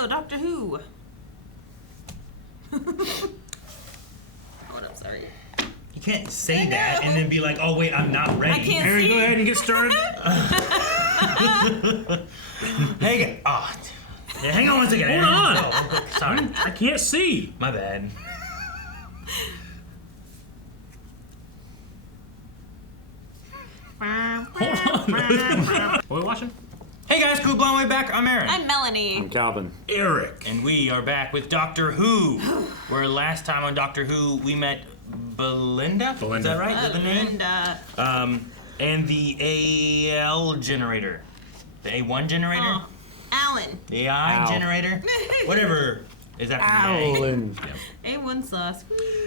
So, Doctor Who. Hold up, sorry. You can't say that and then be like, oh wait, I'm not ready. I can't Aaron, see. go ahead and get started. Hey, hang on one second. Hold Aaron. on. Oh, sorry. I can't see. My bad. Hold on. What are we watching? Hey guys, cool blowing way back. I'm Aaron. I'm Melanie. I'm Calvin. Eric. And we are back with Doctor Who. Where last time on Doctor Who we met Belinda? Is that right? Is that the name? Belinda. And the AL generator. The A1 generator? Oh, Alan. The AI generator? Whatever is after the A. Alan. A1 sauce.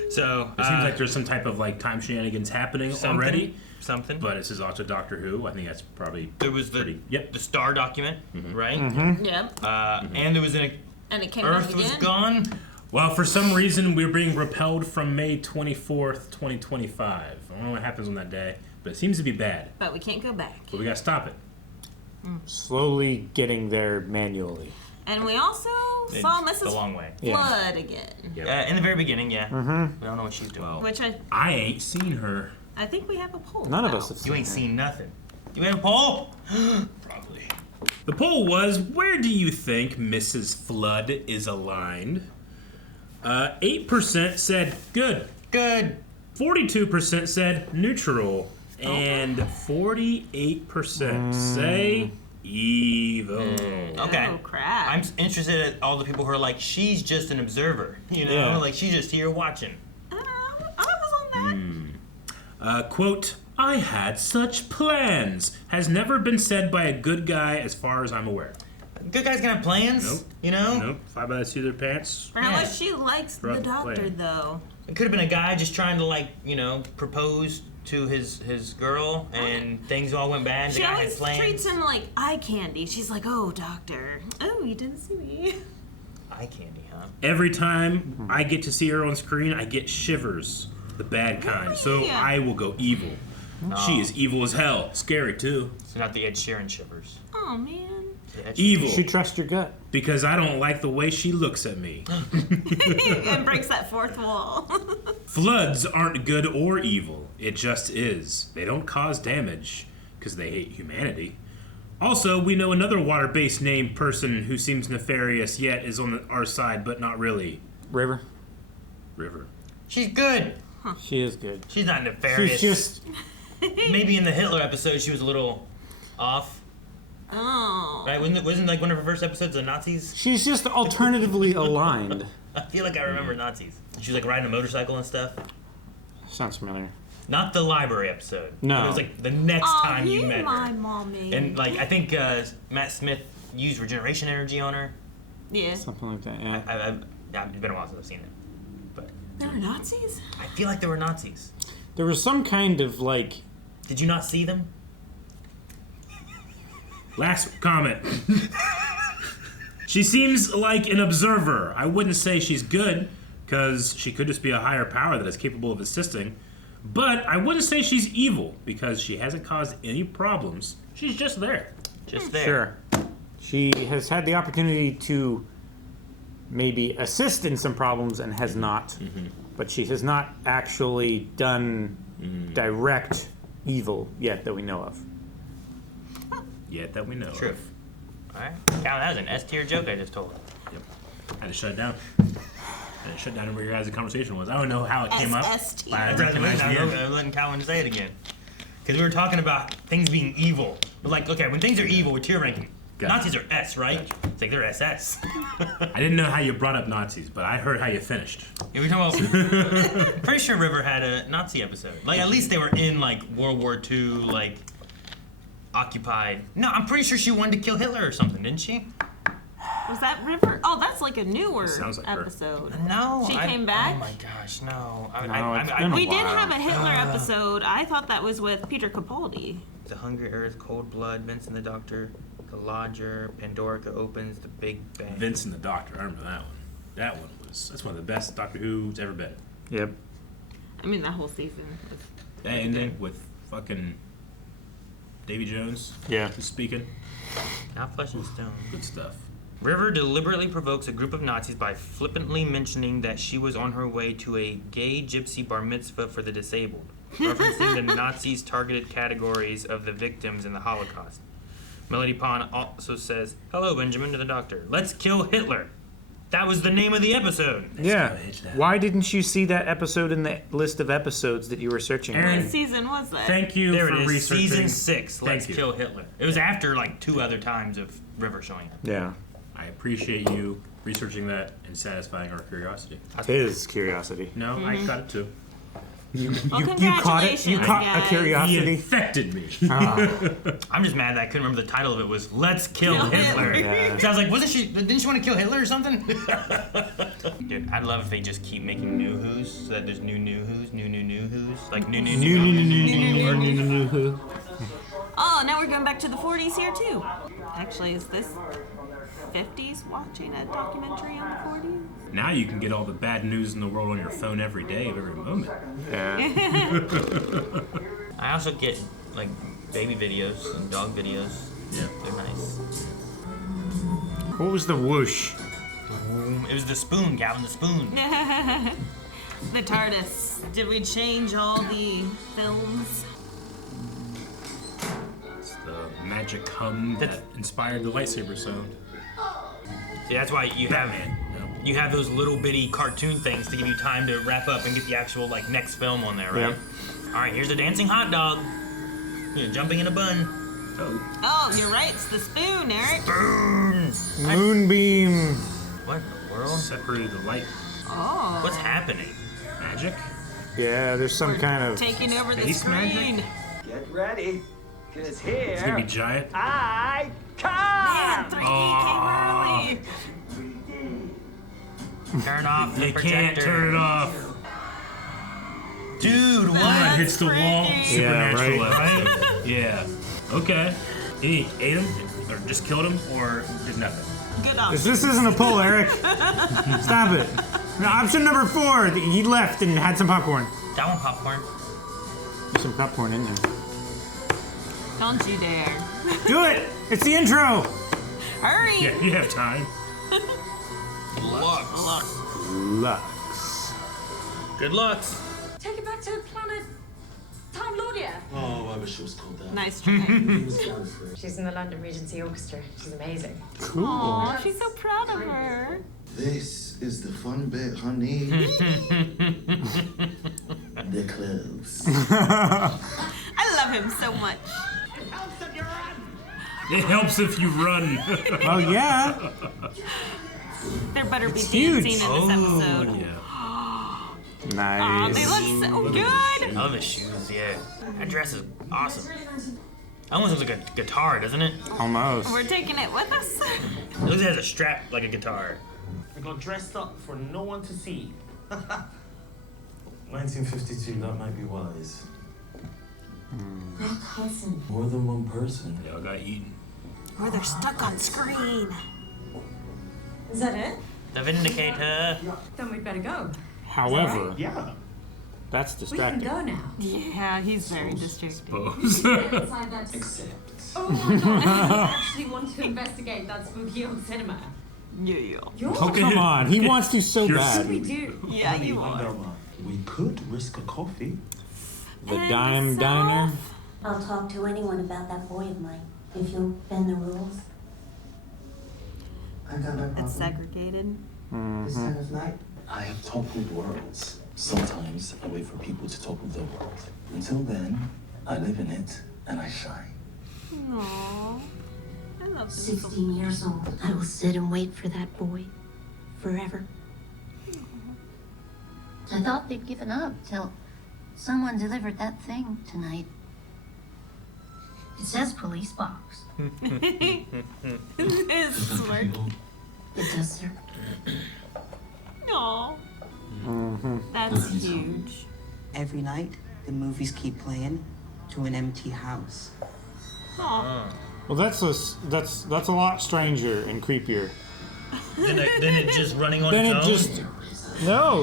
So, It seems like there's some type of like time shenanigans happening already. Something. But this is also Doctor Who. I think that's probably There was the Yep. the star document, right? Yep. And there was an And it came Earth out was again. gone. Well, for some reason, we're being repelled from May 24th, 2025. I don't know what happens on that day, but it seems to be bad. But we can't go back. But we gotta stop it. Slowly getting there manually. And we also saw The Mrs. long way. Flood again. Yep. In the very beginning, yeah. We don't know what she's doing. Well, Which I ain't seen her. I think we have a poll. None of about. us have seen You ain't her. seen nothing. You had a poll? Probably. The poll was, where do you think Mrs. Flood is aligned? 8% said good. Good. 42% said neutral. And 48% say evil. Okay. Oh, crap. I'm interested in all the people who are like, she's just an observer. You know, Yeah. like she's just here watching. I was on that. Quote, I had such plans. Has never been said by a good guy as far as I'm aware. Good guy's gonna have plans. Nope. You know? Nope. Fly by the seat of their pants. For how Yeah. much she likes the Rough doctor, play. though. It could have been a guy just trying to like, you know, propose to his girl and things all went bad. The She guy had always plans. treats him like eye candy. She's like, oh, doctor. Oh, you didn't see me. Eye candy, huh? Every time I get to see her on screen, I get shivers. The bad kind. So Yeah. I will go evil. She is evil as hell. Scary, too. So not the Ed Sheeran shivers. Oh, man. The Ed Evil. You should trust your gut. Because I don't like the way she looks at me. And breaks that fourth wall. Floods aren't good or evil. It just is. They don't cause damage because they hate humanity. Also, we know another water-based named person who seems nefarious yet is on our side, but not really. River. River. She's good. She is good. She's not nefarious. She's just. Maybe in the Hitler episode she was a little off. Oh. Right? Wasn't like one of her first episodes the Nazis? She's just alternatively aligned. I feel like I remember Nazis. She was like riding a motorcycle and stuff. Sounds familiar. Not the library episode. No. It was like the next time you met my her. mommy. And like I think Matt Smith used regeneration energy on her. yeah. Something like that, yeah. It's been a while since I've seen it. But There were Nazis? I feel like there were Nazis. There was some kind of like. Did you not see them? Last comment. She seems like an observer. I wouldn't say she's good, because she could just be a higher power that is capable of assisting. But I wouldn't say she's evil, because she hasn't caused any problems. She's just there. Just there. Sure. She has had the opportunity to maybe assist in some problems and has not. But she has not actually done direct evil yet that we know of. Yet that we know True. of. Alright. Cal, that was an S tier joke I just told. Yep. I had to shut it down. I had to shut down where your guys' conversation was. I don't know how it came up. SST. but I I'm recognized the end. letting Calvin say it again. Because we were talking about things being evil. We're like, okay, when things are evil, we're tier ranking. Gotcha. Nazis are S, right? Gotcha. It's like they're SS. I didn't know how you brought up Nazis, but I heard how you finished. Yeah, we're talking about. I'm pretty sure River had a Nazi episode. Like, at least they were in, like, World War II, like, occupied. No, I'm pretty sure she wanted to kill Hitler or something, didn't she? Was that River? Oh, that's like a newer Sounds like her. episode. No. She came back? Oh my gosh, no. No, it's been a We did while. have a Hitler episode. I thought that was with Peter Capaldi. The Hungry Earth, Cold Blood, Vincent the Doctor, The Lodger, Pandorica Opens, The Big Bang. Vince and the Doctor. I remember that one. That's one of the best Doctor Who's ever been. Yep. I mean, that whole season was... That ending with fucking Davy Jones Yeah. speaking. Not Flesh and Stone. Good stuff. River deliberately provokes a group of Nazis by flippantly mentioning that she was on her way to a gay gypsy bar mitzvah for the disabled, referencing the Nazis' targeted categories of the victims in the Holocaust. Melody Pond also says, "Hello, Benjamin," to the doctor. "Let's kill Hitler." That was the name of the episode. Yeah. Why didn't you see that episode in the list of episodes that you were searching? Aaron, What season was that? Thank you There for it is, researching. season 6, Let's Thank you. Kill Hitler. It was after like 2 other times of River showing up. Yeah. I appreciate you researching that and satisfying our curiosity. His curiosity. No, I got it too. You Well, caught it? You congratulations, caught a guys. He curiosity? infected me. I'm just mad that I couldn't remember the title of it was Let's Kill Kill Hitler. Hitler. Yeah. So I was like, didn't she want to kill Hitler or something? Dude, I'd love if they just keep making new Who's, so that there's new Who's, new Who's, like new Who? Oh, now we're going back to the 40s here too. Actually, is this 50s watching a documentary on the 40s? Now you can get all the bad news in the world on your phone every day of every moment. Yeah. I also get like baby videos and dog videos. Yeah. They're nice. What was the whoosh? It was the spoon, Gavin, the spoon. The TARDIS. Did we change all the films? It's the magic hum that inspired the lightsaber sound. See, that's why you have Batman. No. you have those little bitty cartoon things to give you time to wrap up and get the actual like next film on there, right? Yep. All right, here's a dancing hot dog. Jumping in a bun. Oh. Oh, you're right. It's the spoon, Eric. Moonbeam. What in the world? Separated the light. Oh. What's happening? Magic? Yeah, there's some kind of. Taking over the Space screen. magic? Get ready, cause here It's gonna be giant. I Man, come! 3D came early. Turn off the They projector. can't turn it off. Dude, what? That hits the wall. freaky. Supernatural, Yeah, right? Yeah. Okay. He ate him, or just killed him, or did nothing. Good option. This isn't a poll, Eric. Stop it. No, option number 4. He left and had some popcorn. That one popcorn. There's some popcorn in there. Don't you dare. Do it. It's the intro. Hurry. Yeah, you have time. Lux. Lux. Good looks. Take it back to planet Time Lordia. Oh, I wish it was called that. Nice try. She's in the London Regency Orchestra. She's amazing. Cool. Aw, she's so proud of her. This is the fun bit, honey. The clothes. I love him so much. It helps if you run. Oh, yeah. There better be It's dancing huge. in this episode. Yeah. Aw, they Nice. look so good. I love his shoes, yeah. That dress is awesome. That almost looks like a guitar, doesn't it? Almost. We're taking it with us. It looks like it has a strap like a guitar. I got dressed up for no one to see. 1952, that might be wise. Hudson. More than one person. They all got eaten. Or they're stuck on screen. Is that it? The Vindicator. Then we'd better go. However, Yeah. that's We can distracting. go now. Yeah, he's very distracting. Suppose. Inside that. Except. Oh my god! I actually want to investigate that spooky old cinema. Yeah. You're Oh, come on. He wants to so You're bad. we do. Yeah, Honey, you are. Velma, we could risk a coffee. The And Dime the Diner. South. I'll talk to anyone about that boy of mine, if you'll bend the rules. I got no It's problem. segregated. This time of night. I have toppled worlds. Sometimes I wait for people to topple the world. Until then, I live in it and I shine. Aww. I love them. 16 years old. I will sit and wait for that boy. Forever. I thought they'd given up till someone delivered that thing tonight. It says police box. It's smart. It does, sir. Aww. That's huge. Every night, the movies keep playing to an empty house. Aw. Well, that's a lot stranger and creepier. Then it just running on Then its it own. just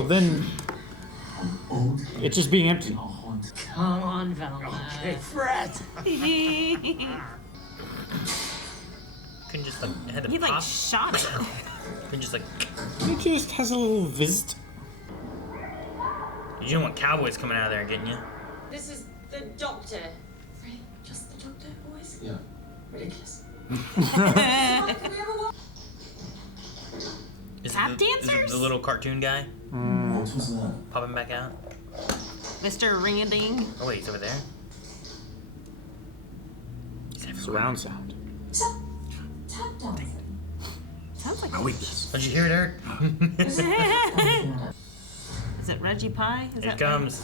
then it's just being empty. Come on, Velma. Fred! Couldn't just like it had to He pop. like shot it. Couldn't just like. He just has a little visit. You don't want cowboys coming out of there and getting you. This is the doctor. Really? Just the doctor, boys? Yeah. Ridiculous. Is Tap it the, is it dancers? the little cartoon guy What was that? popping back out? Mr. Ring-a-ding. Oh wait, he's over there. Surround sound. Tap dancing. Sounds like My weakness. Did you hear it, Eric? Is it Reggie Pie? Is Here that it comes.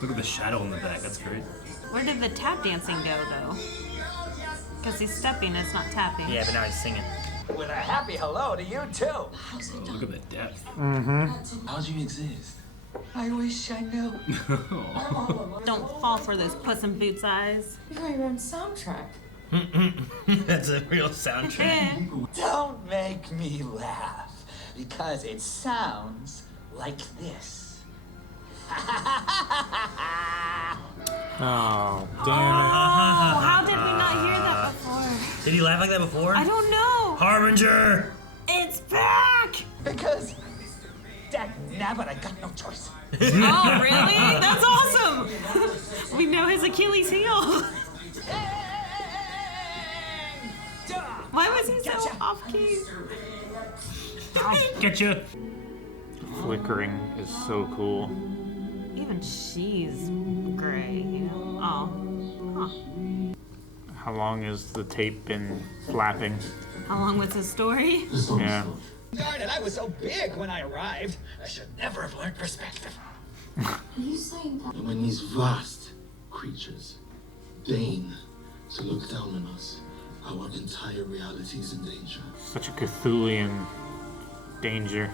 Look at the shadow in the back. That's great. right? Where did the tap dancing go, though? Because he's stepping, it's not tapping. Yeah, but now he's singing. With a happy hello to you, too. How's it Oh, done? look at the depth. How do you exist? I wish I knew. Don't fall for those Puss in Boots eyes. You got your own soundtrack. That's a real soundtrack. Don't make me laugh, because it sounds like this. Oh, damn Oh, how did we not hear that before? Did he laugh like that before? I don't know. Harbinger! It's back! Because, dag nabbit, I got no choice. Oh, really? That's awesome! We know his Achilles heel. Why was he so off key? Get you. it. Flickering is so cool. Even she's gray, you know? Oh. Huh. How long has the tape been flapping? How long was his story? Yeah. Darn it, I was so big when I arrived. I should never have learned perspective. Are you saying that? And when these vast creatures deign to look down on us, our entire reality is in danger. Such a Cthulhian danger.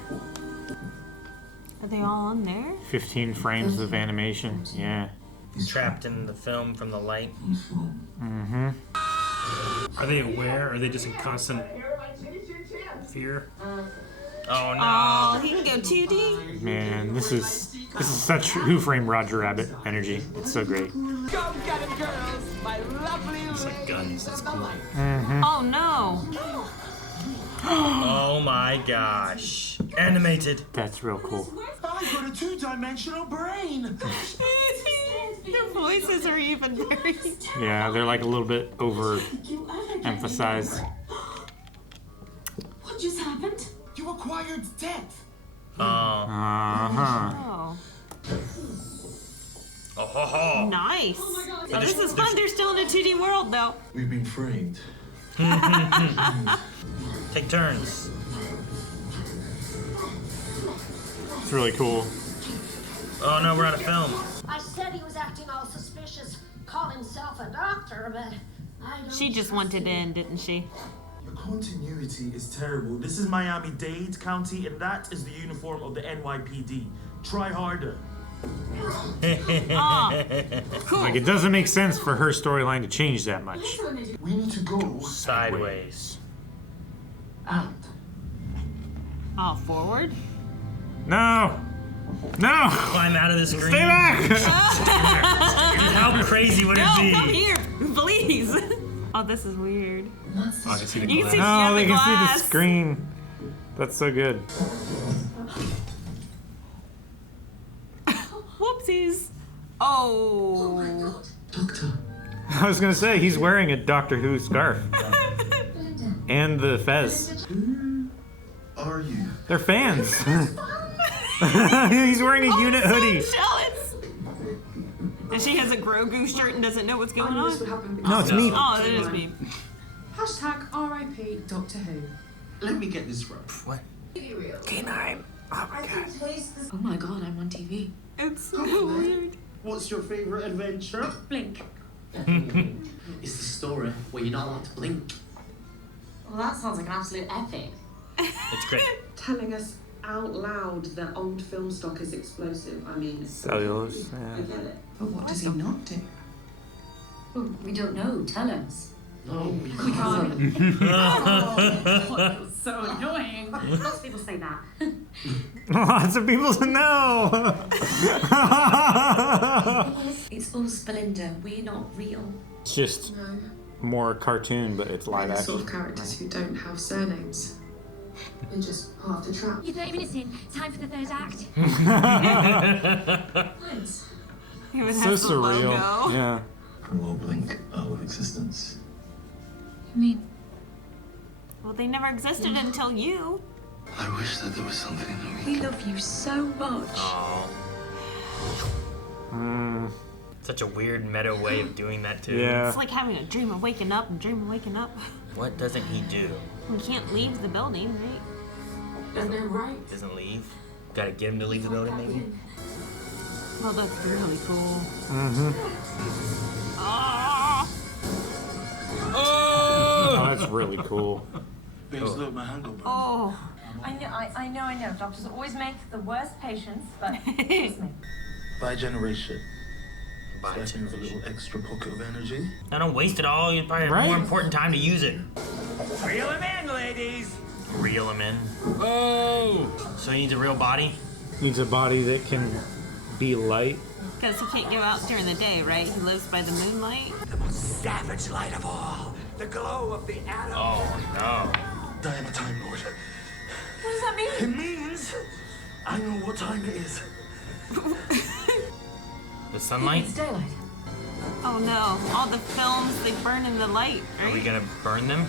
Are they all on there? 15 frames of animation. Yeah. Trapped in the film from the light. Mm-hmm. Are they aware? Are they just in constant fear? Oh no. Oh, he can go 2D. Man, this is such Who Framed Roger Rabbit energy. It's so great. Go get it, girls! My lovely It's like guns. That's cool. Oh no. Oh my gosh. Animated. That's real cool. I got a two-dimensional brain! Their voices are even very. Yeah, they're like a little bit over You ever get emphasized. What just happened? You acquired death! Oh. Uh-huh. Oh. Oh ho ho. Nice. Oh, this is fun. They're still in a 2D world, though. We've been framed. Take turns. It's really cool. Oh no, we're out of film. I said he was acting all suspicious, called himself a doctor, but I don't She just wanted in, didn't she? The continuity is terrible. This is Miami-Dade County, and that is the uniform of the NYPD. Try harder. Oh, cool. Like, it doesn't make sense for her storyline to change that much. We need to go Sideways. out. Oh, forward? No! No! Climb out of the screen. Stay back! How crazy would it No, be? come here, please. Oh, this is weird. Oh, I can see the You can see glass. No, they can see the glass. screen. That's so good. Whoopsies. Oh. Doctor. I was gonna say, he's wearing a Doctor Who scarf. And the fez. Are you? They're fans. He's wearing a unit hoodie. Jealous. And she has a Grogu shirt and doesn't know what's going on. No, it's me. Oh, it is me. Hashtag RIP Doctor Who. Let me get this right. What? K9. Oh my god. Oh my god, I'm on TV. It's so weird. What's your favorite adventure? Blink. It's the story where you're not allowed to blink. Well, that sounds like an absolute epic. It's great. Telling us out loud that old film stock is explosive. I mean, Cellulose. I get it. But what does he not do? Well, we don't know. Tell us. No, We can't. So annoying. Lots of people say that. Lots of people to know. It's all Splendor. We're not real. It's just more cartoon, but it's live They're the action. sort of characters who don't have surnames. They're just part of the trap. You're 30 minutes in. Time for the third act. Thanks. Even So has the surreal. logo. Yeah. We'll blink out of existence. I mean, Well, they never existed until you. I wish that there was something that We love you so much. Oh. Such a weird meta way of doing that too. Yeah. It's like having a dream of waking up and dream of waking up. What doesn't he do? We can't leave the building, right? And they're right. Doesn't leave. Gotta get him to leave the building, maybe. Well, that's really cool. Mm-hmm. Ah! Oh, that's really cool. Babes, look, my hand got burned. Oh. I know. Doctors always make the worst patients, but trust me. Bi-generation. By With a little extra pocket of energy. I don't waste it all. You probably have Right. more important time to use it. Reel him in, ladies. Reel him in. Oh! So he needs a real body? Needs a body that can be light. Because he can't go out during the day, right? He lives by the moonlight. The most savage light of all. The glow of the atom. Oh no. I am a Time Lord. What does that mean? It means I know what time it is. The sunlight? It's daylight. Oh no. All the films, they burn in the light, Are we right? gonna burn them?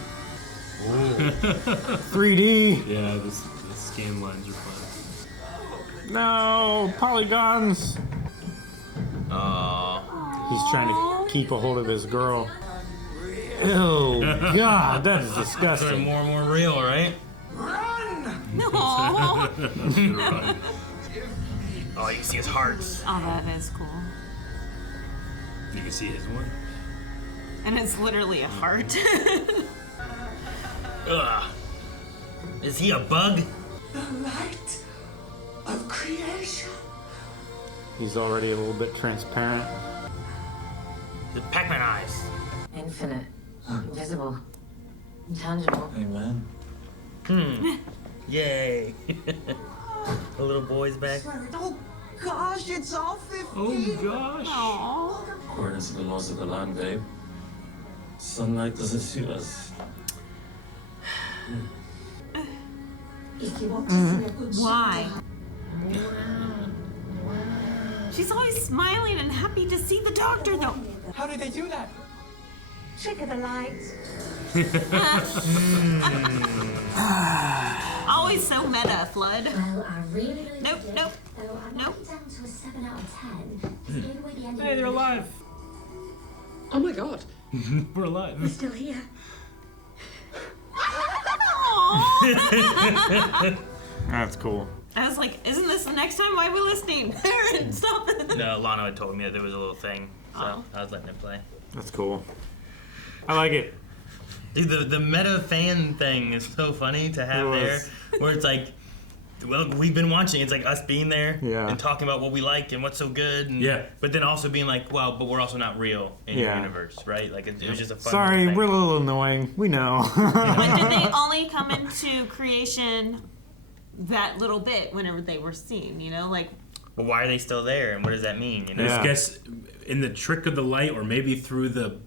3D. Yeah, the scan lines are fun. No, polygons. Oh. He's trying to keep a hold of his girl. Ew, God, that is That's disgusting. more and more real, right? No. Right. Oh, you can see his hearts. Oh, that is cool. You can see his one. And it's literally a heart. Ugh. Is he a bug? The light of creation. He's already a little bit transparent. The Pac-Man eyes. Infinite. Invisible. Intangible. Amen. Yay. The little boy's back. Oh gosh, it's all 50. Oh gosh. Aww. According to the laws of the land, babe, sunlight doesn't suit us. If you want to see a good Why? She's always smiling and happy to see the doctor, though. How did they do that? trick of the light. Always so meta, Flood. Well, I really Nope, did. nope. Though I'm Nope. down to a 7 out of 10. To give away the end Hey, they're alive. Oh my god. We're alive. We're still here. That's cool. I was like, isn't this the next time? Why are we listening? Aaron, stop it. No, Lana had told me that there was a little thing, so I was letting it play. That's cool. I like it. Dude, the meta fan thing is so funny to have It there, was. where it's like, well, we've been watching. It's like us being there Yeah. and talking about what we like and what's so good. And, Yeah. But then also being like, well, but we're also not real in your Yeah. universe, right? Like it was just a fun Sorry, thing. we're a little annoying. We know. But did they only come into creation that little bit whenever they were seen, you know? Like, But why are they still there, and what does that mean? You know? I guess in the trick of the light, or maybe through the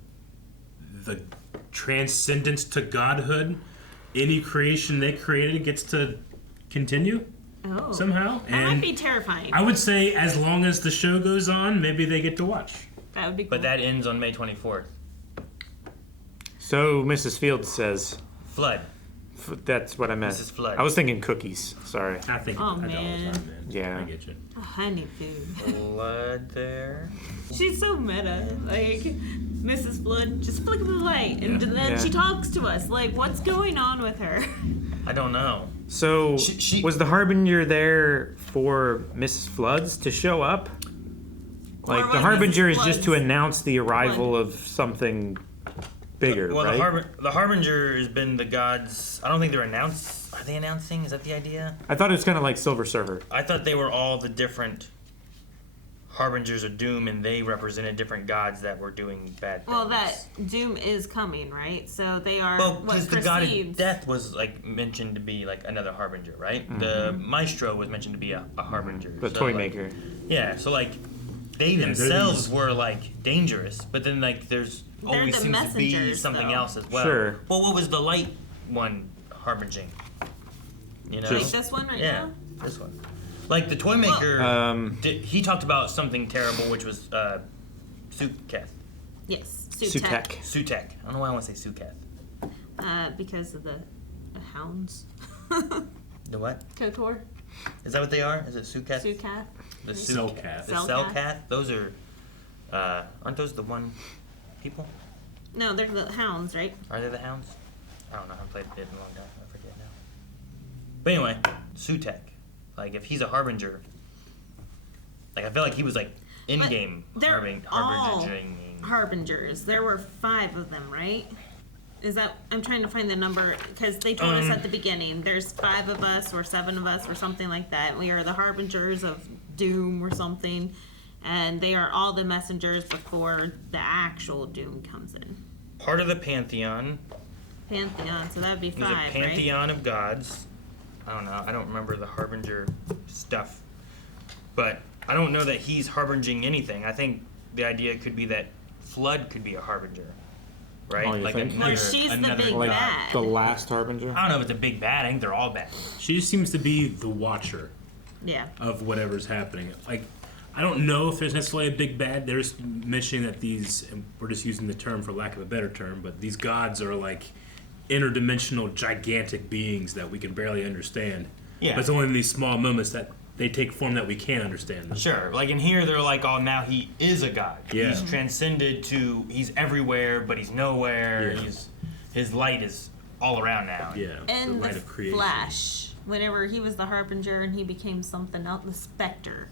transcendence to godhood, any creation they created gets to continue oh. somehow. That might be terrifying. I would say as long as the show goes on, maybe they get to watch. That would be cool. But that ends on May 24th. So Mrs. Fields says. Flood. That's what I meant. Mrs. Flood. I was thinking cookies. Sorry. I think Oh, I do all the man. time, man. Yeah. I get you. Oh, I need food. Flood there. She's so meta. Like, Mrs. Flood, just flick of the light. And then Yeah. she talks to us. Like, what's going on with her? I don't know. So She- was the Harbinger there for Mrs. Floods to show up? Like Or the was Harbinger Mrs. is just to Flood's announce the arrival of something bigger, Well, right? the Harbinger has been the gods. I don't think they're announced. Are they announcing? Is that the idea? I thought it was kind of like Silver Surfer. I thought they were all the different harbingers of doom, and they represented different gods that were doing bad things. Well, that doom is coming, right? So they are Well, what because the god of precedes. death was like mentioned to be like another harbinger, right? Mm-hmm. The maestro was mentioned to be a harbinger. The So, toy like, maker. Yeah, so like they they're themselves these- were like dangerous, but then like there's They're always the seems to be messengers, something though. else as well. Sure. Well, what was the light one harbinging? You know, Like this one right yeah, now? this one. Like the toy maker, he talked about something terrible, which was Suketh. Yes, Sutek. Sutek. I don't know why I want to say Suketh. Because of the hounds. The what? KOTOR. Is that what they are? Is it Suketh? Sukath. The Selkath. The Selkath. Those are, aren't those the one people? No, they're the hounds, right? Are they the hounds? I don't know. I haven't played it in a long time. I forget now. But anyway, Sutek. Like, if he's a harbinger, like, I feel like he was, like, in-game They're all harbinging. harbingers. There were 5 of them, right? Is that, I'm trying to find the number, because they told us at the beginning, there's 5 of us, or 7 of us, or something like that. We are the harbingers of doom, or something. And they are all the messengers before the actual doom comes in. Part of the Pantheon. Pantheon, so that would be 5, There's a right? Pantheon of gods. I don't know. I don't remember the harbinger stuff. But I don't know that he's harbinging anything. I think the idea could be that Flood could be a harbinger. Right? Oh, you like think? another, Or she's the another big god. Like bad. the last harbinger. I don't know if it's a big bad. I think they're all bad. She just seems to be the watcher Yeah. of whatever's happening. Like, I don't know if there's necessarily a big bad. There's mentioning that these, and we're just using the term for lack of a better term, but these gods are like interdimensional, gigantic beings that we can barely understand. Yeah. But it's only in these small moments that they take form that we can understand them. Sure. Like in here, they're like, oh, now he is a god. Yeah. He's transcended to, he's everywhere, but he's nowhere. Yeah. His light is all around now. Yeah. And the light the of creation. Flash, whenever he was the harbinger and he became something else, the Spectre.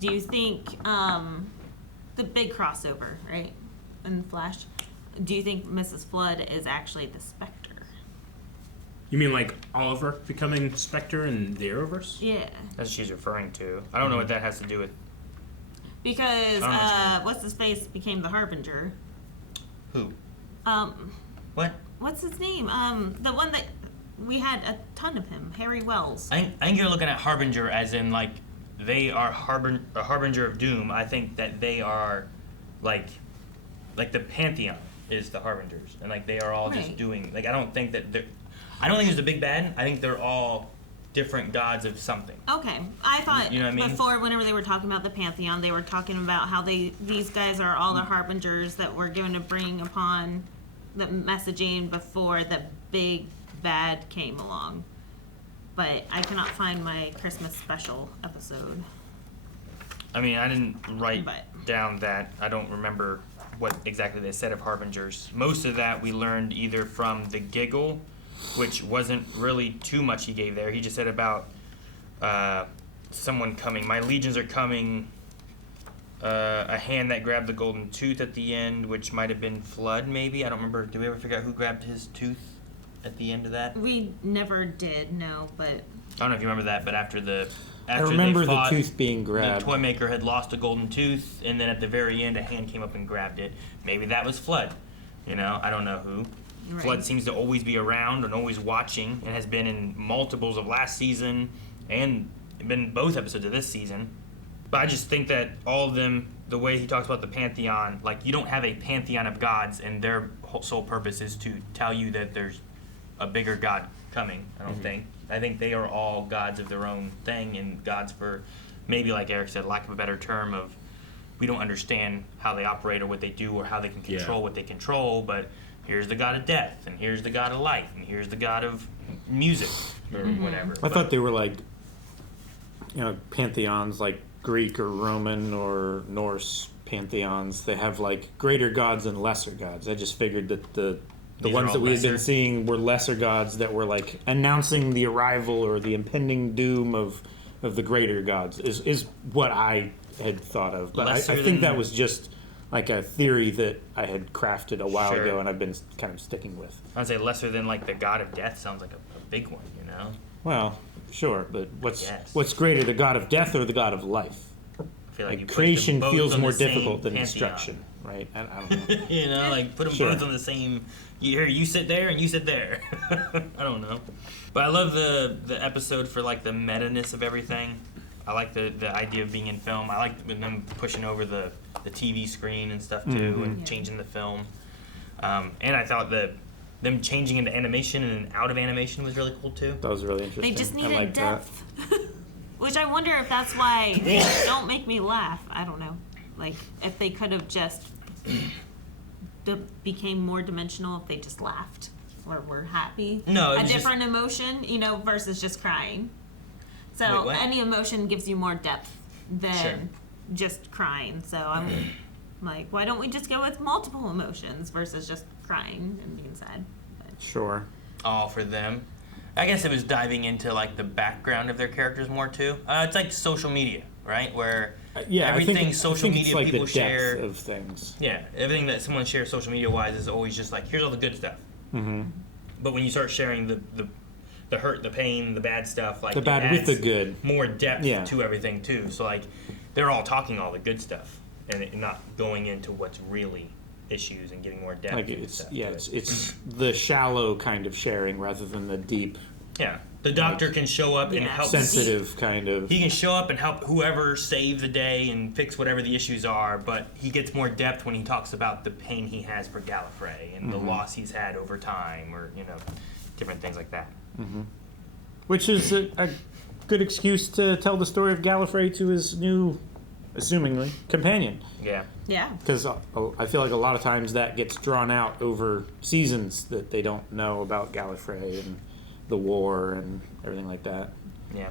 Do you think the big crossover, right, in Flash? Do you think Mrs. Flood is actually the Spectre? You mean like Oliver becoming Spectre in the Arrowverse? Yeah, That's what she's referring to. I don't know what that has to do with because I don't know what you mean. what's his face became the harbinger. who. What? What's his name? The one that we had a ton of him, Harry Wells. I think you're looking at Harbinger as in like they are a harbinger of doom. I think that they are like the Pantheon is the harbingers, and like they are all just Right. doing like I don't think there's a big bad. I think they're all different gods of something. Okay, I thought You know what I mean? before, whenever they were talking about the Pantheon, they were talking about how these guys are all the harbingers that were going to bring upon the messaging before the big bad came along. But I cannot find my Christmas special episode. I mean, I didn't write But- down that. I don't remember what exactly they said of harbingers. Most of that we learned either from the Giggle, which wasn't really too much he gave there. He just said about someone coming. My legions are coming. A hand that grabbed the golden tooth at the end, which might have been Flood, maybe. I don't remember. Did we ever figure out who grabbed his tooth at the end of that? We never did, no, but I don't know if you remember that, but after I remember they fought, the tooth being the grabbed. toy maker had lost a golden tooth, and then at the very end, a hand came up and grabbed it. Maybe that was Flood. You know, I don't know who. Right. Flood seems to always be around and always watching, and has been in multiples of last season, and been both episodes of this season. But I just think that all of them, the way he talks about the Pantheon, like you don't have a pantheon of gods, and their sole purpose is to tell you that there's a bigger god coming. I don't think. I think they are all gods of their own thing, and gods for maybe, like Eric said, lack of a better term of we don't understand how they operate or what they do or how they can control what they control. But here's the god of death, and here's the god of life, and here's the god of music or whatever. I thought they were like, pantheons like Greek or Roman or Norse pantheons. They have like greater gods and lesser gods. I just figured that the These are ones all that we had been lesser? seeing were lesser gods that were like announcing the arrival or the impending doom of the greater gods is what I had thought of. But I Lesser think that than- was just like a theory that I had crafted a while Sure. ago and I've been kind of sticking with. I'd say lesser than like the god of death sounds like a big one, you know? Well, sure, but Yes. what's greater, the god of death or the god of life? feel like you put creation them both feels on more the same difficult than pantheon. destruction, right? I don't know. You know, like put them Sure. both on the same. Here, you sit there and you sit there. I don't know, but I love the episode for like the meta-ness of everything. I like the idea of being in film. I like them pushing over the TV screen and stuff too, and changing the film. And I thought them changing into animation and out of animation was really cool too. That was really interesting. They just I needed like depth. Which I wonder if that's why don't make me laugh. I don't know. Like, if they could have just became more dimensional if they just laughed or were happy. No, it a was different emotion, you know, versus just crying. So Wait, what? any emotion gives you more depth than Sure. just crying. So I'm like, why don't we just go with multiple emotions versus just crying and being sad? Sure. All for them. I guess it was diving into like the background of their characters more too. It's like social media, right? Where Yeah, everything I think social it's media like people the depth share of things. Yeah, everything that someone shares social media wise is always just like, here's all the good stuff. Mm-hmm. But when you start sharing the hurt, the pain, the bad stuff, like The it bad with adds the good. more depth Yeah. to everything too. So like they're all talking all the good stuff and not going into what's really issues and getting more depth. Like and it's stuff yeah, to it's, it. it's the shallow kind of sharing rather than the deep. Yeah, the doctor can show up and help. Sensitive kind of. He can show up and help whoever save the day and fix whatever the issues are, but he gets more depth when he talks about the pain he has for Gallifrey and the loss he's had over time, or different things like that. Mm-hmm. Which is a good excuse to tell the story of Gallifrey to his new, assumingly, companion. Yeah. Yeah. Because I feel like a lot of times that gets drawn out over seasons that they don't know about Gallifrey and the war and everything like that. Yeah.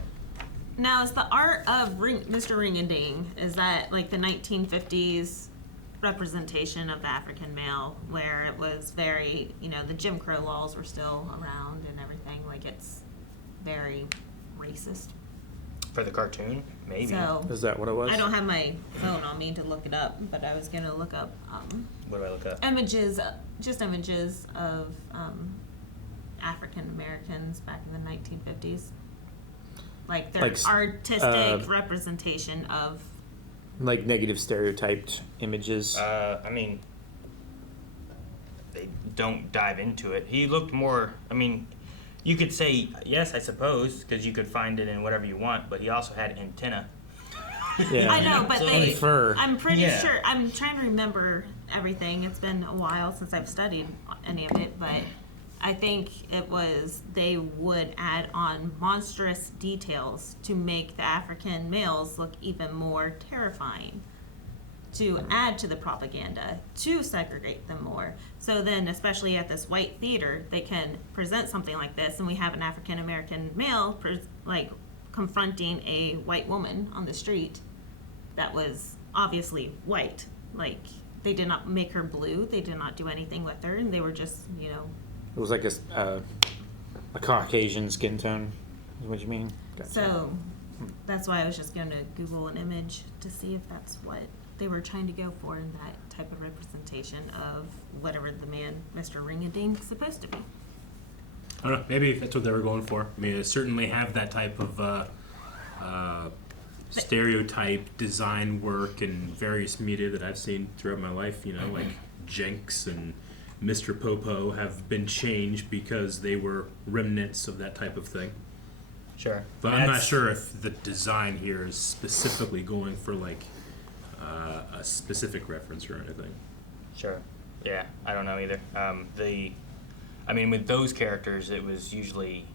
Now, is the art of Mr. Ring-a-Ding, is that like the 1950s representation of the African male, where it was very, the Jim Crow laws were still around and everything, like it's very racist? For the cartoon, maybe. So, is that what it was? I don't have my phone on me to look it up, but I was going to look up What do I look up? images of African Americans back in the 1950s. Like their artistic representation of. Like negative stereotyped images. I mean, they don't dive into it. He looked more, you could say yes, I suppose, because you could find it in whatever you want, but he also had antenna. Yeah. I know, but And fur. I'm pretty sure. I'm trying to remember everything. It's been a while since I've studied any of it, but I think it was they would add on monstrous details to make the African males look even more terrifying, to add to the propaganda, to segregate them more. So then, especially at this white theater, they can present something like this, and we have an African American male confronting a white woman on the street that was obviously white. Like, they did not make her blue, they did not do anything with her, and they were just, It was like a Caucasian skin tone, is what you mean? Gotcha. So that's why I was just going to Google an image to see if that's what they were trying to go for in that type of representation of whatever the man, Mr. Ring-a-Ding, is supposed to be. I don't know. Maybe that's what they were going for. They certainly have that type of stereotype design work in various media that I've seen throughout my life. Like Jenks and Mr. Popo have been changed because they were remnants of that type of thing. Sure. But I'm not sure if the design here is specifically going for a specific reference or anything. Sure. Yeah, I don't know either. With those characters, it was usually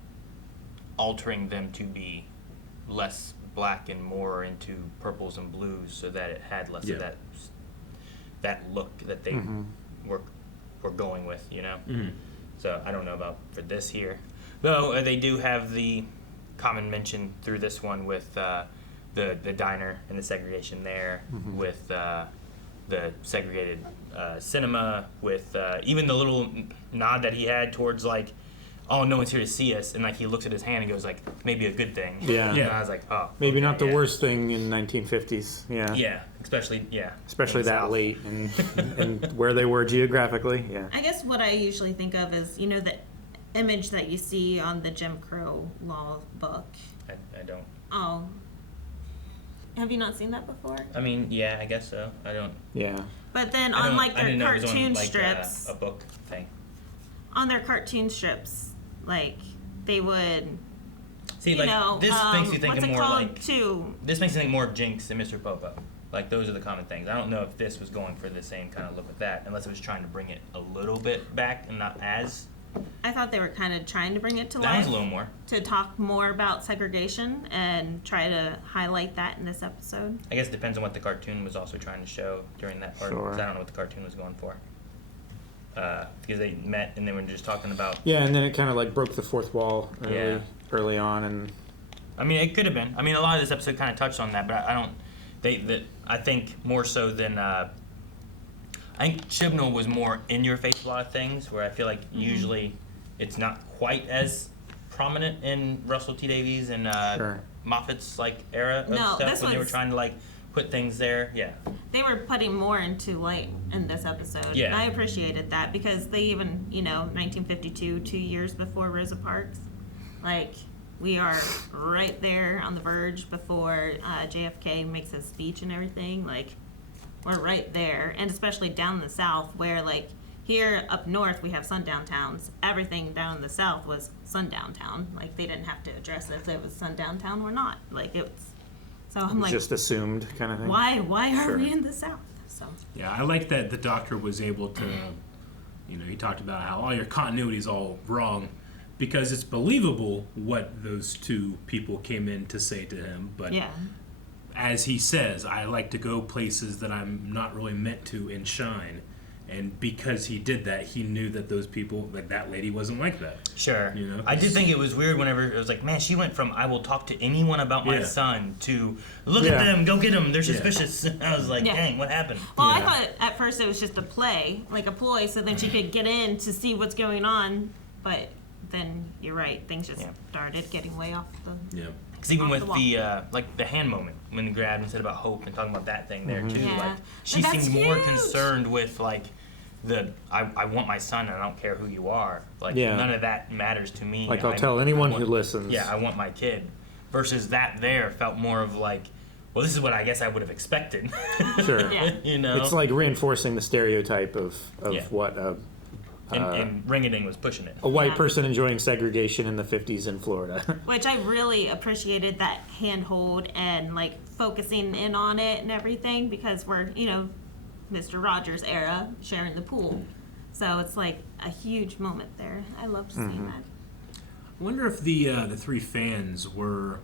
altering them to be less black and more into purples and blues, so that it had less of that look that they were going with, So I don't know about for this here, though. They do have the common mention through this one with the diner and the segregation there, with the segregated cinema, with even the little nod that he had towards oh, no one's here to see us, and he looks at his hand and goes maybe a good thing. Yeah. And I was like, oh, maybe okay, not the worst thing in 1950s. Yeah. Yeah, especially that South. late and where they were geographically. Yeah. I guess what I usually think of is, the image that you see on the Jim Crow law book. I don't. Oh. Have you not seen that before? I mean, yeah, I guess so. I don't. Yeah. But then I on don't- like I their didn't know it was on, cartoon like, strips, a book thing. on their cartoon strips, like they would. See, you like know, this makes you think what's of it more called, like. too? This makes me think more of Jinx and Mr. Popo. Like those are the common things. I don't know if this was going for the same kind of look with that, unless it was trying to bring it a little bit back and not as. I thought they were kind of trying to bring it to That life. was a little more. To talk more about segregation and try to highlight that in this episode. I guess it depends on what the cartoon was also trying to show during that part. Sure. 'Cause I don't know what the cartoon was going for. Because they met and they were just talking about. Yeah, and then it kind of like broke the fourth wall early on, and I mean, it could have been. I mean, a lot of this episode kind of touched on that, but I don't. I think more so than. I think Chibnall was more in your face with a lot of things, where I feel like usually it's not quite as prominent in Russell T Davies and Moffat's like era of No, stuff this when they were was- trying to like put things there. Yeah. They were putting more into light in this episode. Yeah. I appreciated that because they even, 1952, 2 years before Rosa Parks, like we are right there on the verge before JFK makes his speech and everything. Like we're right there, and especially down in the South where like here up north we have sundown towns. Everything down in the South was sundown town. Like they didn't have to address if it was sundown town or not. Like it was. So I'm like, just assumed kind of thing. why are Sure. we in the South? So Yeah, I like that the doctor was able to, he talked about how all your continuity is all wrong because it's believable what those two people came in to say to him. But yeah. as he says, I like to go places that I'm not really meant to and shine. And because he did that, he knew that those people, like that lady, wasn't like that. Sure. I did think it was weird whenever it was like, man, she went from I will talk to anyone about my son to look at them, go get them, they're suspicious. I was like, dang, what happened? Well, I thought at first it was just a play, like a ploy, so then she could get in to see what's going on. But then you're right, things just started getting way off the. Yeah. Because even off with the wall. the like the hand moment when he grabbed and said about hope and talking about that thing there too, Yeah. like she But that's seemed more huge. concerned with like I want my son and I don't care who you are. Like none of that matters to me. Like I'll tell anyone who listens. Yeah, I want my kid. Versus that there felt more of like, well, this is what I guess I would have expected. Sure. It's like reinforcing the stereotype of what and Ring-a-Ding was pushing it. a white person enjoying segregation in the 50s in Florida. Which I really appreciated that handhold and like focusing in on it and everything because we're, Mr. Rogers era sharing the pool. So it's like a huge moment there. I loved seeing that. I wonder if the three fans were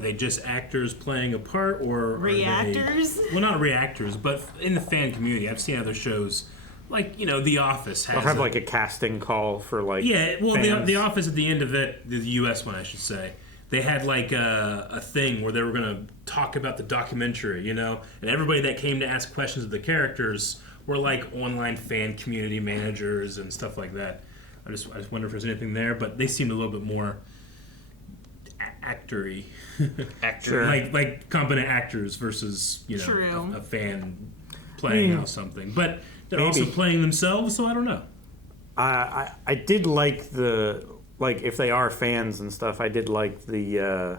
they just actors playing a part or Reactors? Well, not reactors, but in the fan community, I've seen other shows like The Office has They'll have like a casting call for like the Office at the end of it, the U.S. one I should say. They had like a thing where they were going to talk about the documentary, and everybody that came to ask questions of the characters were like online fan community managers and stuff like that. I just wonder if there's anything there, but they seemed a little bit more actor-y. Sure. like competent actors versus True. a fan playing out something, but they're also playing themselves, so I don't know. I did like if they are fans and stuff, I did like the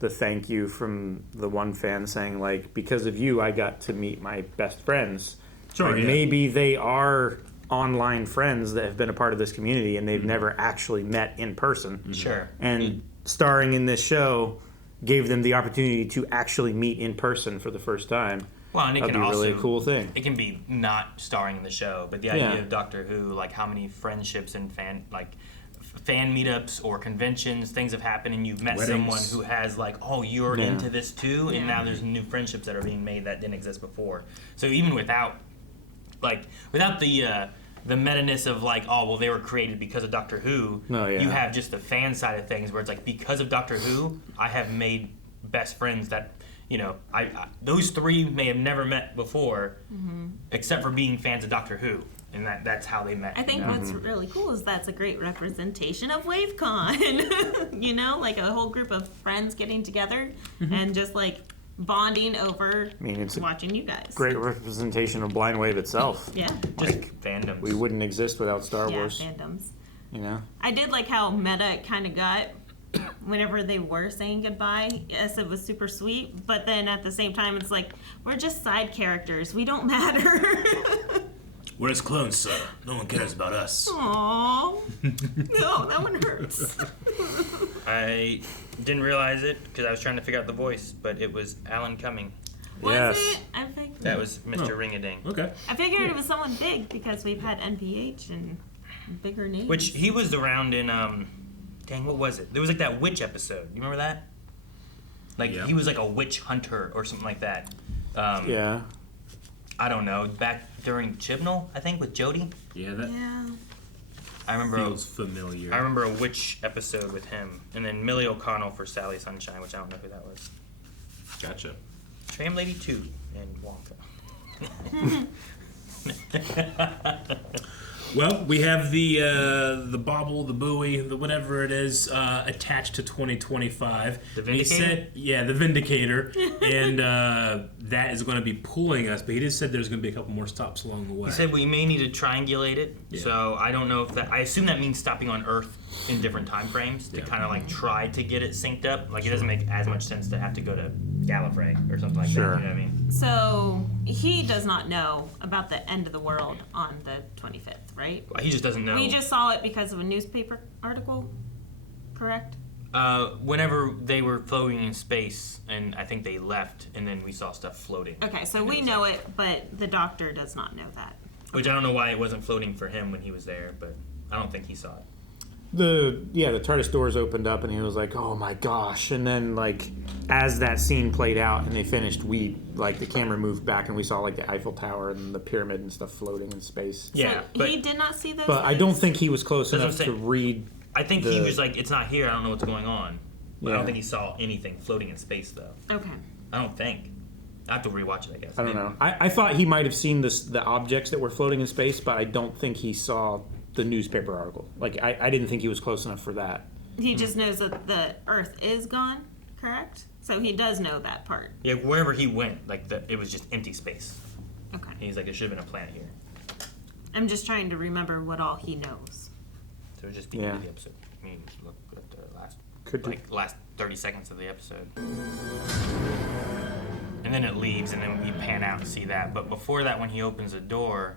thank you from the one fan saying like, because of you I got to meet my best friends. Sure, like, maybe they are online friends that have been a part of this community and they've never actually met in person. Sure. And starring in this show gave them the opportunity to actually meet in person for the first time. Well, and it That'd can be also really a cool thing. It can be not starring in the show, but the idea of Doctor Who, like how many friendships and fan meetups or conventions, things have happened, and you've met someone who has like, oh, you're into this too, and now there's new friendships that are being made that didn't exist before. So even without the meta-ness of like, oh, well, they were created because of Doctor Who, you have just the fan side of things where it's like, because of Doctor Who, I have made best friends that, I those three may have never met before, except for being fans of Doctor Who, and that's how they met. I think what's really cool is that's a great representation of WaveCon. Like a whole group of friends getting together and just like bonding over it's watching you guys. Great representation of Blind Wave itself. Yeah. Just fandoms. We wouldn't exist without Star Wars. Fandoms. You know? I did like how meta it kind of got whenever they were saying goodbye, yes, it was super sweet. But then at the same time, it's like, we're just side characters. We don't matter. We're his clones, sir. No one cares about us. Aww. No, that one hurts. I didn't realize it because I was trying to figure out the voice, but it was Alan Cumming. Was it? I figured. That was Mr. Ring-a-Ding. Okay. I figured it was someone big because we've had NPH and bigger names. Which he was around in, dang, what was it? There was like that witch episode. You remember that? Like, he was like a witch hunter or something like that. Yeah. I don't know. Back during Chibnall, I think, with Jodie. Yeah, that I remember feels familiar. I remember a witch episode with him. And then Millie O'Connell for Sally Sunshine, which I don't know who that was. Gotcha. Tram Lady 2 and Wonka. Well, we have the bauble, the buoy, the whatever it is, attached to 2025. The He Vindicator? said, yeah, the Vindicator, and that is going to be pulling us. But he just said there's going to be a couple more stops along the way. He said we may need to triangulate it. Yeah. So I don't know if that. I assume that means stopping on Earth in different time frames to kind of like try to get it synced up. Like it doesn't make as much sense to have to go to Gallifrey or something like that. You know what I mean? So he does not know about the end of the world on the 25th, right? He just doesn't know. We just saw it because of a newspaper article, correct? Whenever they were floating in space, and I think they left, and then we saw stuff floating. Okay, so we know it, but the doctor does not know that. Which I don't know why it wasn't floating for him when he was there, but I don't think he saw it. The TARDIS doors opened up and he was like, "Oh my gosh!" And then like as that scene played out and they finished, the camera moved back and we saw like the Eiffel Tower and the pyramid and stuff floating in space. Yeah, So but he did not see those. But I don't think he was close That's what enough I'm to saying. read. I think he was like, "It's not here. I don't know what's going on." But I Yeah. don't think he saw anything floating in space, though. Okay. I don't think. I have to rewatch it, I guess. I don't know. I thought he might have seen the objects that were floating in space, but I don't think he saw the newspaper article. Like I didn't think he was close enough for that. He just knows that the Earth is gone, correct? So he does know that part. Yeah, wherever he went, like it was just empty space. Okay. And he's like, there should have been a planet here. I'm just trying to remember what all he knows. So it was just the end of the episode. I mean, look at the last 30 seconds of the episode. And then it leaves, and then we pan out and see that. But before that, when he opens the door,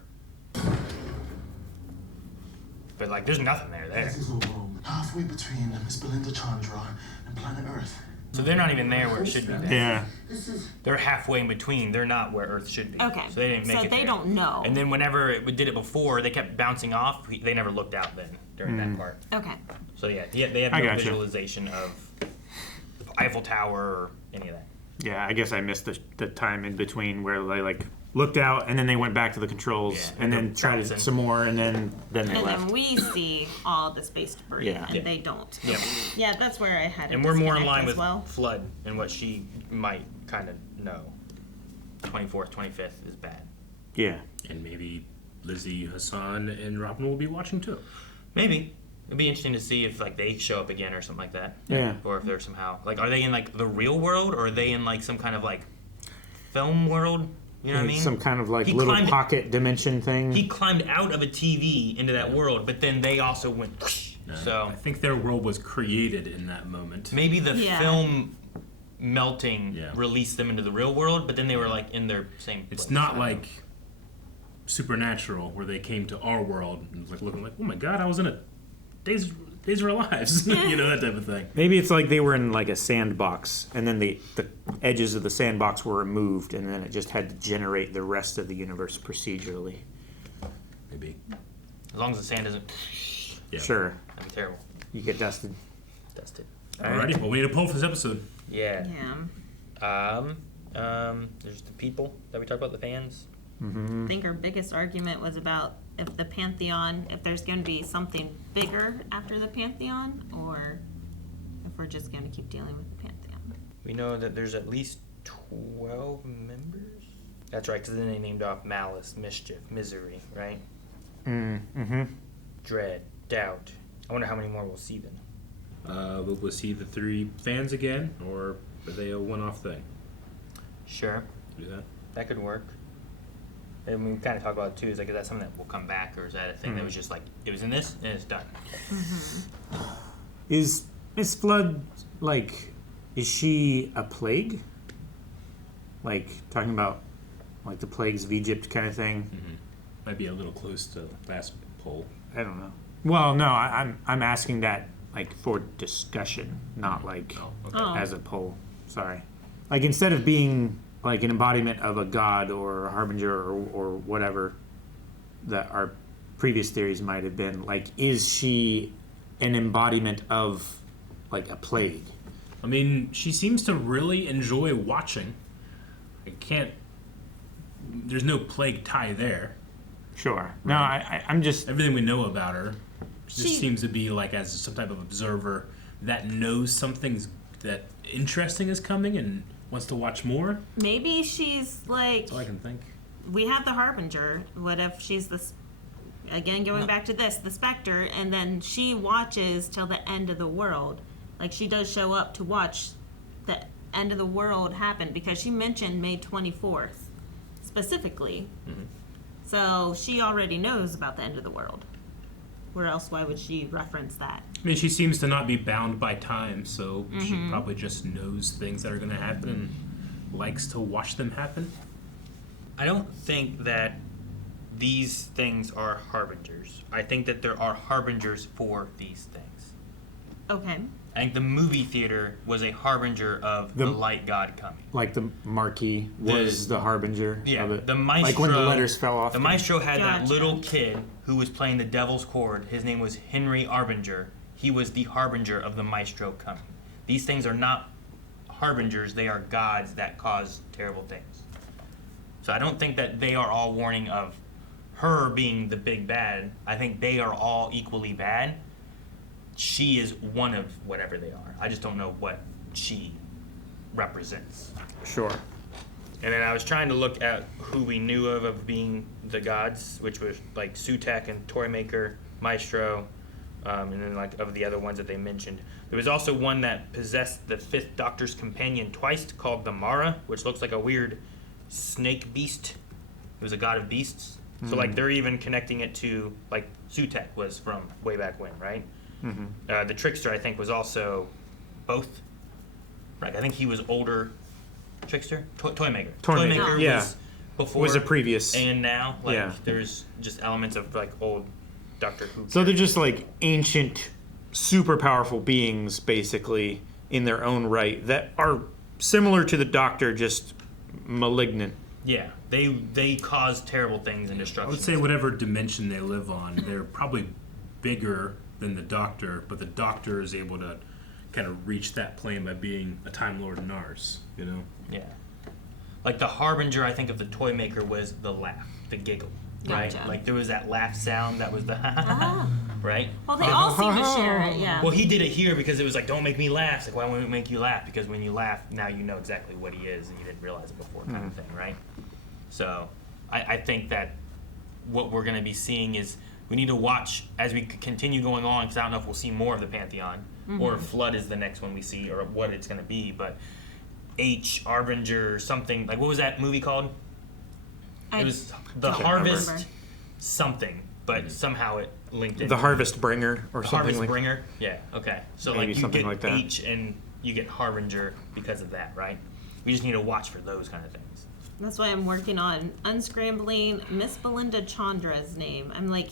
but like, there's nothing there. Halfway between Miss Belinda Chandra and planet Earth. So they're not even there where it should be. There. Yeah. They're halfway in between. They're not where Earth should be. Okay. So they didn't make So it they there. don't know. And then whenever we did it before, they kept bouncing off. They never looked out then during that part. Okay. So yeah, they have I no gotcha. visualization of the Eiffel Tower or any of that. Yeah, I guess I missed the time in between where they like looked out and then they went back to the controls and then tried it some more and then they And left. then we see all the space debris, Yeah. and Yeah. they don't. Yep. Yeah, that's where I had it. And we're more in disconnect line as with well. Flood and what she might kind of know. 24th, 25th is bad. Yeah. And maybe Lizzie, Hassan, and Robin will be watching too. Maybe. It'd be interesting to see if like they show up again or something like that. Yeah. Or if they're somehow like, are they in like the real world or are they in like some kind of like film world? You know what I mean? Some kind of like He little climbed- pocket dimension thing. He climbed out of a TV into that world, but then they also went. So I think their world was created in that moment. maybe the film melting Yeah. released them into the real world, but then they were like in their same place. It's not like Supernatural where they came to our world and was like looking like, oh my god, I was in a Days of Our Lives, you know, that type of thing. Maybe it's like they were in like a sandbox and then the edges of the sandbox were removed and then it just had to generate the rest of the universe procedurally. Maybe. As long as the sand doesn't. Yeah. Sure. That'd be terrible. You get dusted. Dusted. Alrighty, well we need a poll for this episode. Yeah. Yeah. There's the people that we talked about, the fans. I think our biggest argument was about if the Pantheon, if there's going to be something bigger after the Pantheon, or if we're just going to keep dealing with the Pantheon. We know that there's at least 12 members. That's right, because then they named off Malice, Mischief, Misery, right? Mm-hmm. Dread, Doubt. I wonder how many more we'll see then. Will we see the 3 fans again, or are they a one-off thing? Sure. Do that. That could work. And we kind of talk about it too. Is like, is that something that will come back, or is that a thing that was just like it was in this and it's done? Is Miss Flood, like, is she a plague? Like, talking about, like, the plagues of Egypt kind of thing? Mm-hmm. Might be a little close to last poll. I don't know. Well, no, I'm asking that, like, for discussion, not, like, as a poll. Sorry. Like, instead of being, like, an embodiment of a god or a harbinger or whatever that our previous theories might have been, like, is she an embodiment of, like, a plague? I mean, she seems to really enjoy watching. There's no plague tie there. Sure. Right? No, I'm just... Everything we know about her just seems to be, like, as some type of observer that knows something's that interesting is coming and wants to watch more. Maybe she's, like... That's all I can think. We have the Harbinger. What if she's the... Again, going back to this, the Spectre, and then she watches till the end of the world. Like, she does show up to watch the end of the world happen, because she mentioned May 24th, specifically. Mm-hmm. So, she already knows about the end of the world. Where else, why would she reference that? I mean, she seems to not be bound by time, so she probably just knows things that are going to happen and likes to watch them happen. I don't think that these things are harbingers. I think that there are harbingers for these things. Okay. I think the movie theater was a harbinger of the light god coming. Like the marquee was the harbinger of it. The maestro, like when the letters fell off. The maestro had that little kid who was playing the devil's chord. His name was Henry Arbinger. He was the harbinger of the maestro coming. These things are not harbingers. They are gods that cause terrible things. So I don't think that they are all warning of her being the big bad. I think they are all equally bad. She is one of whatever they are. I just don't know what she represents. Sure. And then I was trying to look at who we knew of being the gods, which was like Sutek and Toymaker, Maestro, and then like of the other ones that they mentioned. There was also one that possessed the fifth Doctor's companion twice, called the Mara, which looks like a weird snake beast. It was a god of beasts. So like they're even connecting it to like Sutek was from way back when, right? The Trickster, I think, was also both. Right, I think he was older. Trickster? Toymaker. Toymaker, yeah. Was before. Was a previous. And now. Like, there's just elements of, like, old Doctor Who. So they're just, like, ancient, super powerful beings, basically, in their own right, that are similar to the Doctor, just malignant. Yeah, they cause terrible things and destruction. I would say whatever dimension they live on, they're probably bigger than the Doctor, but the Doctor is able to kind of reach that plane by being a Time Lord in ours, you know? Yeah. Like the Harbinger, I think, of the Toymaker was the laugh, the giggle, right? Gotcha. Like there was that laugh sound that was the right? Well, they all seem to share it, yeah. Well, he did it here because it was like, don't make me laugh. It's like, why won't it make you laugh? Because when you laugh, now you know exactly what he is and you didn't realize it before, kind of thing, right? So I think that what we're going to be seeing is we need to watch as we continue going on, because I don't know if we'll see more of the Pantheon, or if Flood is the next one we see, or what it's going to be, but H, Arbinger, something, like what was that movie called? It was The Harvest remember. Something, but somehow it linked in. The Harvest Bringer or The something Harvest like Bringer? Yeah, okay. So Maybe like you something get like that. H and you get Harbinger because of that, right? We just need to watch for those kind of things. That's why I'm working on unscrambling Miss Belinda Chandra's name. I'm like,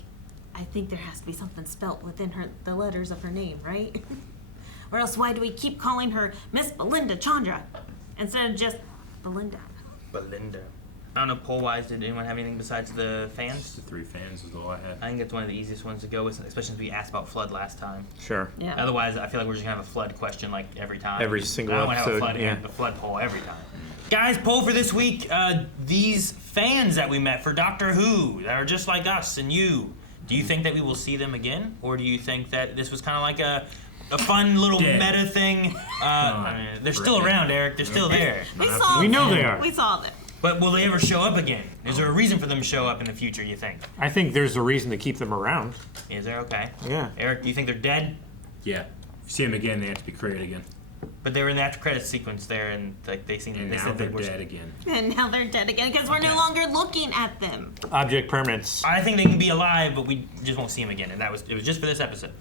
I think there has to be something spelt within the letters of her name, right? Or else why do we keep calling her Miss Belinda Chandra instead of just Belinda? Belinda. I don't know, poll-wise, did anyone have anything besides the fans? The 3 fans is all I had. I think it's one of the easiest ones to go with, especially since we asked about Flood last time. Sure. Yeah. Otherwise, I feel like we're just going to have a Flood question like every time. Every single I want to have episode, a flood poll every time. Guys, poll for this week. These fans that we met for Doctor Who that are just like us and you, do you think that we will see them again? Or do you think that this was kind of like a fun little meta thing? They're still around, Eric. They're still there. We know they are. We saw them. But will they ever show up again? Is there a reason for them to show up in the future, you think? I think there's a reason to keep them around. Is there? Okay. Yeah. Eric, do you think they're dead? Yeah. If you see them again, they have to be created again. But they were in the after credits sequence there, and like they seem. And they now said they're they were dead again. And now they're dead again because we're no longer looking at them. Object permanence. I think they can be alive, but we just won't see them again, and it was just for this episode.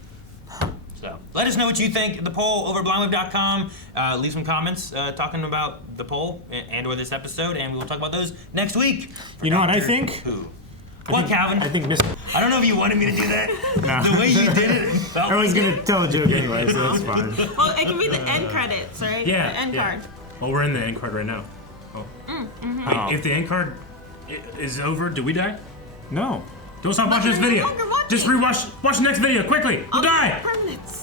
So So let us know what you think of the poll over at blindwave.com. Leave some comments talking about the poll and or this episode, and we will talk about those next week. You know what I think? Who? What, Calvin? I think Mr. I don't know if you wanted me to do that. No. The way you did it felt I was going to tell a joke anyway, so that's fine. Well, it can be the end credits, right? Yeah. The end card. Well, we're in the end card right now. Oh. Mm-hmm. If the end card is over, do we die? No. Don't stop watching this video. Just watch the next video quickly. We'll die. Permanents.